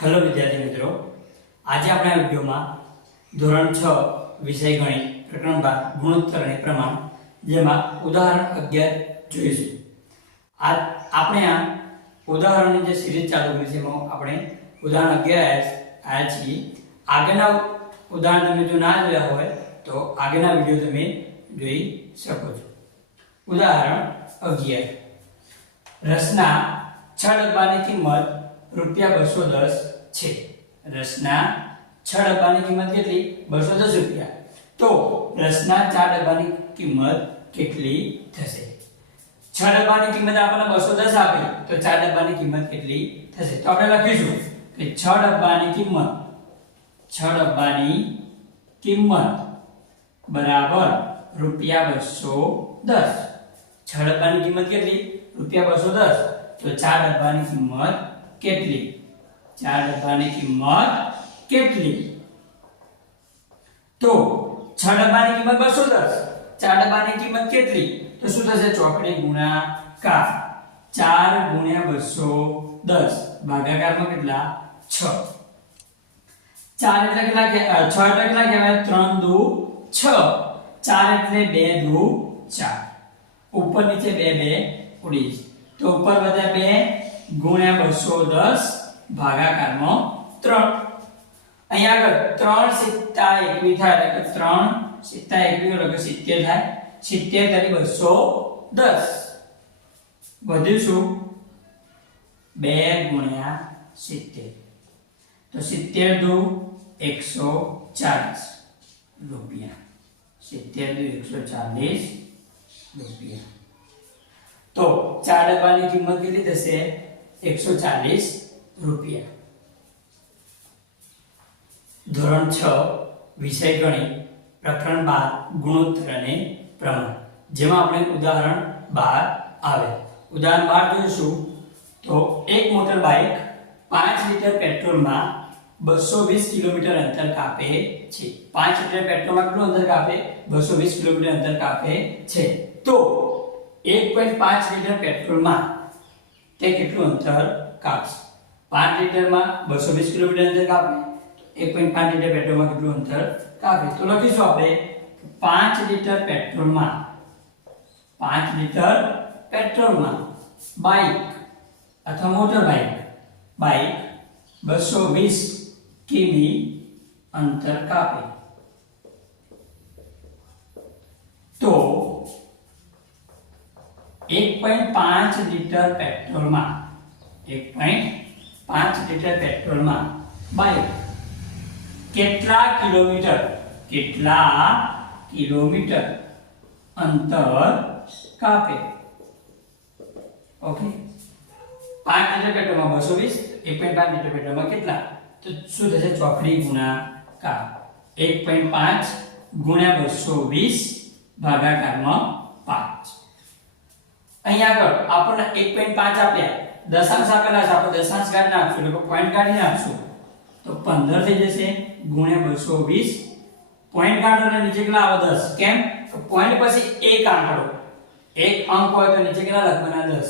Hello વિદ્યાર્થી મિત્રો, આજે આપણે આ વિડિયોમાં ધોરણ 6 વિષય ગણિત પ્રકરણ 12 ગુણોત્તર અને પ્રમાણ જેમાં ઉદાહરણ 11 જોઈશું. આપણે આ ઉદાહરણની જે સિરીઝ ચાલુ કરી છે એમાં આપણે ઉદાહરણ 11 આયા છીએ. આગળના ઉદાહરણ તમે જો ના જોયા હોય તો આગળના વિડિયો તમે જોઈ શકો છો. ઉદાહરણ 11, રસના 6 ડબ્બાની કિંમત ₹210 છે. રસના 6 ડબ્બાની કિંમત કેટલી? 210 રૂપિયા. તો રસના 4 ડબ્બાની કિંમત કેટલી થશે? 6 ડબ્બાની કિંમત આપણને 210 આપી તો 4 ડબ્બાની કિંમત કેટલી થશે? તો આપણે લખીશું કે 6 ડબ્બાની કિંમત બરાબર ₹210. 6 ડબ્બાની કિંમત કેટલી? ₹210. તો 4 ડબ્બાની કિંમત કેટલી? 4 ડબ્બાની કિંમત કેટલી? તો 6 ડબ્બાની કિંમત 210, 4 ડબ્બાની કિંમત કેટલી? તો શું થશે? ચોકડી ગુણાકાર. 4 ગુણ્યા 210 ભાગાકારમાં કેટલા? 6. 4 એટલે કેટલા કે 6 એટલે કેટલા કહેવાય? 3 દુ 6. 4 એટલે 2 દુ 4. ઉપર નીચે 2 ઉડી જશે. તો ઉપર વધ્યા 2 ગુણ્યા 210 ભાગાકારમાં 3. અહીંયા આગળ 3 સિત્તા 21 થાય એટલે કે 3 સિત્તા 21 એટલે કે 70 થાય. 70 તારી 210 વધ્યું શું? 2 ગુણ્યા 70. તો 70 દુ 140 રૂપિયા. 70 દુ 140 રૂપિયા. તો 4 ડબ્બાની કિંમત કેટલી થશે? 140 રૂપિયા. ધોરણ 6 વિષય ગણિત પ્રકરણ 12 ગુણોત્તર અને પ્રમાણ જેમાં આપણે ઉદાહરણ 12 આવે. ઉદાહરણ 12 જોઈશું તો એક મોટર બાઇક 5 લીટર પેટ્રોલમાં 220 કિલોમીટર અંતર કાપે છે. 5 લીટર પેટ્રોલમાં કેટલું અંતર કાપે? 220 કિલોમીટર અંતર કાપે છે. તો 1.5 લીટર પેટ્રોલમાં તે કેટલું અંતર કાપશે? 5 લીટરમાં 220 કિલોમીટર અંતર કાપે તો 1.5 લીટર પેટ્રોલમાં કેટલું અંતર કાપે? તો લખીશું આપણે 5 લીટર પેટ્રોલમાં બાઇક અથવા મોટર બાઇક 220 કિમી અંતર કાપે તો 1.5 લીટર પેટ્રોલમાં બાઇક કેટલા કિલોમીટર અંતર કાપે? ઓકે, 5 લીટર પેટ્રોલમાં 220, 1.5 લીટર પેટ્રોલમાં કેટલા? તો શું થશે? ચોકડી ગુણાકાર. 1.5 ગુણ્યા 220 ભાગાકારમાં 5. અહીંયા આગળ આપણને 1.5 આપ્યા, દશાંશ આપેલા છે, આપણે દશાંશ કાઢી નાખશું એટલે પોઈન્ટ કાઢી નાખશું તો 15 થઈ જશે ગુણ્યા 220. પોઈન્ટ કાઢો એટલે નીચે કેટલા આવે? 10. કેમ? તો પોઈન્ટ પછી એક આંકડો, એક અંક હોય તો નીચે કેટલા લખવાના? 10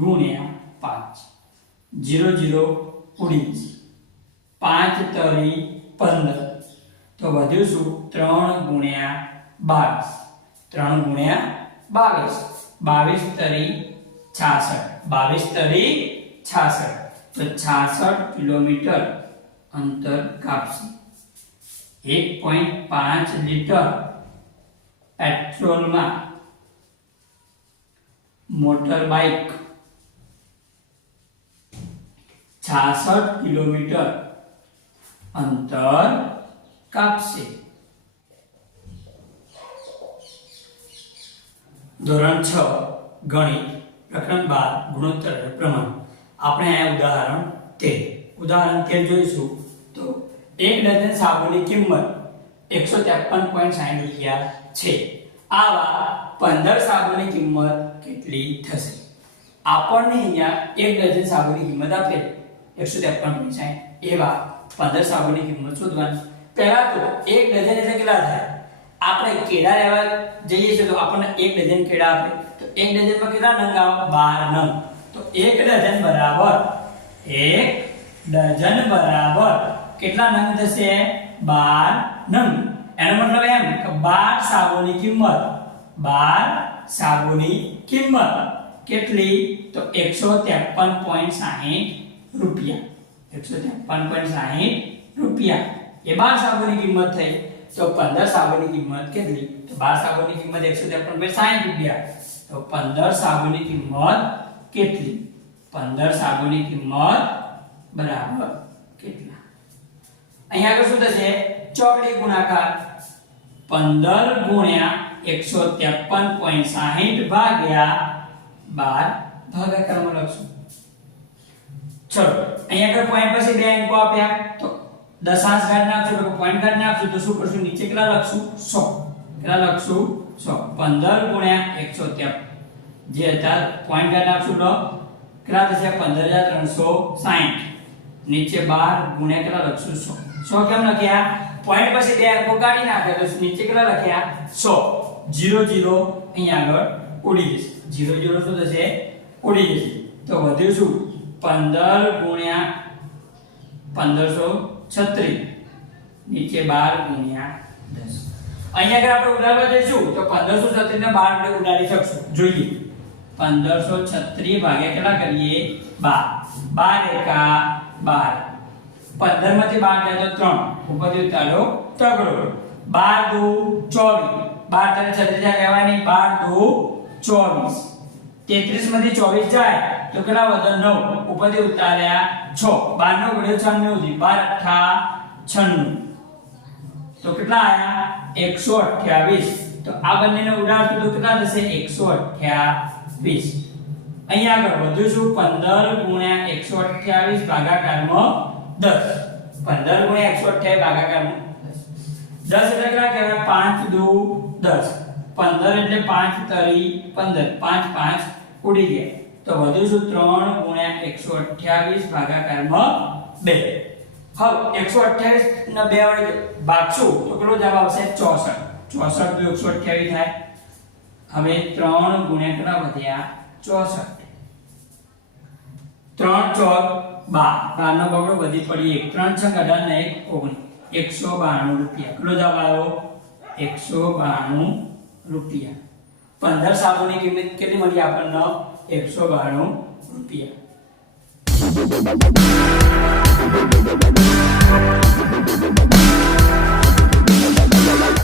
ગુણ્યા 5. 0 0 ઉડી જશે. 5 તરી 15 તો વધ્યું શું? 3 ગુણ્યા 22. 3 ગુણ્યા 22. 22 તરી 66. 22 તરી 66 તો 66 કિલોમીટર અંતર કાપશે. 1.5 લીટર પેટ્રોલમાં મોટર બાઇક 66 કિલોમીટર અંતર કાપશે. ધોરણ 6 ગણિત પ્રકરણ 12 ગુણોત્તર અને પ્રમાણ આપણે આ ઉદાહરણ 13 જોઈશું તો 1 ડઝન સાબુની કિંમત 153.60 રૂપિયા છે. આવા 15 સાબુની કિંમત કેટલી થશે? આપણને અહીંયા 1 ડઝન સાબુની કિંમત આપેલ 153.60, એવા 15 સાબુની કિંમત શોધવાની. પહેલા તો 1 ડઝન એટલે કેટલા થાય? આપણે કેળા લેવા જઈએ છીએ તો આપણને 1 ડઝન કેળા આપે તો 1 ડઝનમાં કેટલા નંગ આવે? 12 નંગ. તો 1 ડઝન બરાબર 1 ડઝન બરાબર કેટલા નંગ થશે 12 નંગ એનો મતલબ એમ કે 12 સાબુની કિંમત 12 સાબુની કિંમત કેટલી તો 153.60 રૂપિયા 153.60 રૂપિયા એ 12 સાબુની કિંમત થઈ તો 15 સાબુની કિંમત કેટલી તો 12 સાબુની કિંમત 153.60 રૂપિયા તો 15 સાબુની કિંમત કેટલી 15 સાબુની કિંમત બરાબર કેટલા અહીંયા આગળ શું થશે ચોકડી ગુણાકાર 15 ગુણ્યા 153.60 ભાગ્યા 12 ભાગાકારમાં લખશું ચલો અહીંયા આગળ પોઈન્ટ પછી બે અંકો આપ્યા તો દશાંશ ઘાત નાખશું તો પોઈન્ટ ઘાત નાખશું તો શું કરશું નીચે કેટલા લખશું 100 કેટલા લખશું 100 15 ગુણ્યા 153 જે હતા પોઈન્ટ ઘાત નાખશું તો કેટલા થશે 15360 નીચે 12 ગુણ્યા કેટલા લખશું 100 100 કેમ લખ્યા પોઈન્ટ પછી બે અંકો કાઢી નાખ્યા તો નીચે કેટલા લખ્યા 100 0 0 અહીંયા આગળ ઉડી જશે 0 0 શું થશે ઉડી જશે તો વધ્યું શું 15 ગુણ્યા 1536 નીચે 12 ગુણ્યા 10 અહીંયા આગળ આપણે ઉડાડવા જઈશું તો 1536 ને 12 વડે ઉડાડી શકશું જોઈએ 1536 ભાગ્યા કેટલા કરીએ 12 12 એકા 12 15 માંથી 12 જાય તો 3 ઉપરથી ઉતારો તગડો 12 દુ 24 12 તને 36 કહેવાય નહીં 12 દુ 24 33 માંથી 24 જાય તો કેટલા વધે 9 ઉપરથી ઉતાર્યા 6 12 નો ઘડિયો 96 12 અઠ્ઠા 96 તો કેટલા આયા 128 તો આ બંનેને ઉડાડશું તો કેટલા થશે 128 અહીંયા આગળ વધુ શું 15 ગુણ્યા 128 ભાગાકારમાં 10 15 ગુણ્યા 128 ભાગાકારમાં 10 એટલે કેટલા કહેવાય 5 દુ 10 15 એટલે 5 તરી 15 5 5 ઉડી ગયા તો વધુ શું 3 ગુણ્યા 128 ભાગાકારમાં 2 હવે 128 ને 2 વડે ભાગશું તો કેટલો જવાબ આવશે 64 64 તો 128 થાય હવે 3 ગુણ્યા કેટલા વધ્યા 64 3 ચોક 12 નો બગડો વધી પડી 1 3 છ 18 ને 1 19 192 રૂપિયા કેટલો જવાબ આવ્યો 192 રૂપિયા 15 સાબુની કિંમત કેટલી મળી આપણને 192 રૂપિયા